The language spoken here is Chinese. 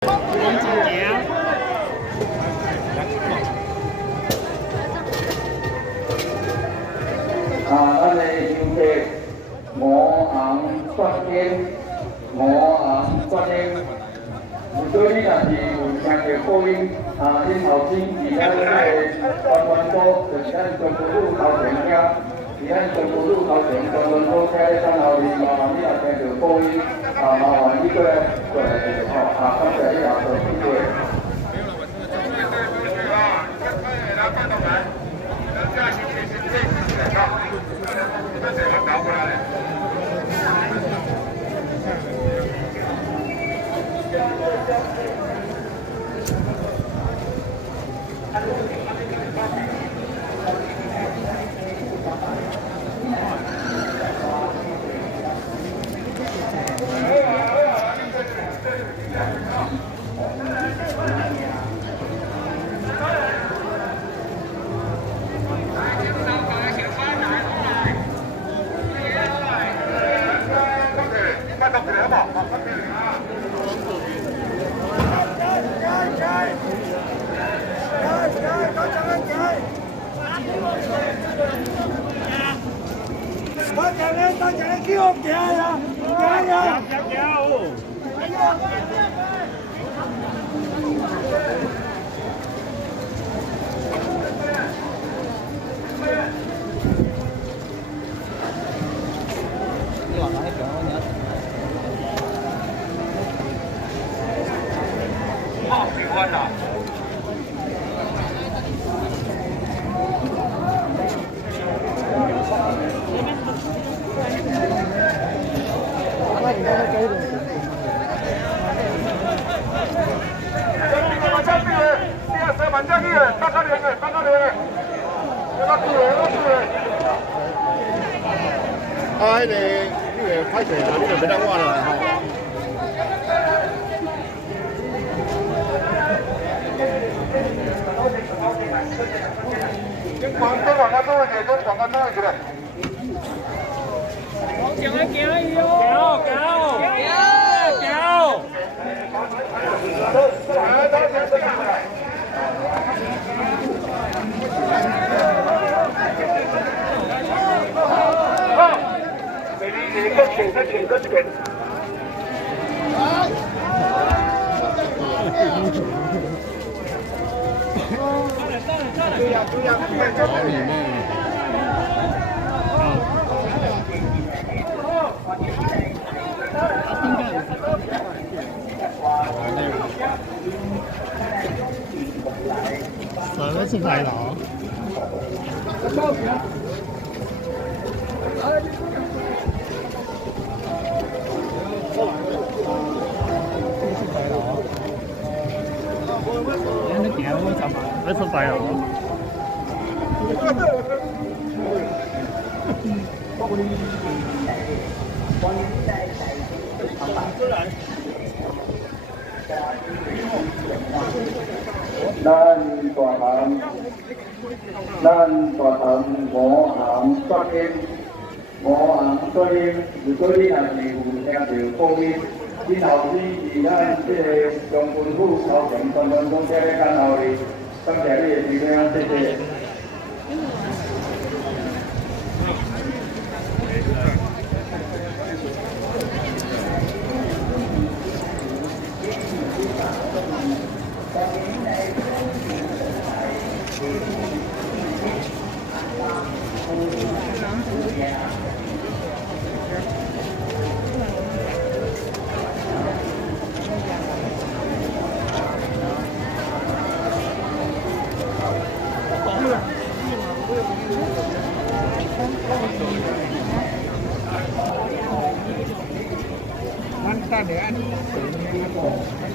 咱的香客五行决定，五行决定。如果你若是有听到播音，恁后生伫咱个关岛，就是咱中国路头前遐，伫咱中国路头前关岛车咧等候你，麻烦你若听到播音，麻烦你过来就好，感谢你后头谢谢。 大家叫我行呀，行呀，行。你往哪里走？好喜欢呐！ 满架去的，大家连的，大家连的，要去的，要去的。啊，那个拍摄啊，你就别当我了哈。跟往他座位去，跟往他座位去嘞。行啊，行啊，哟！哪个是白佬？那是白佬。咱大堂五行决定，五行决定。如果你若是有听到播音，恁后生伫咱这个中军府头前观光公车咧等候你，感谢你的收听，谢谢。 大连。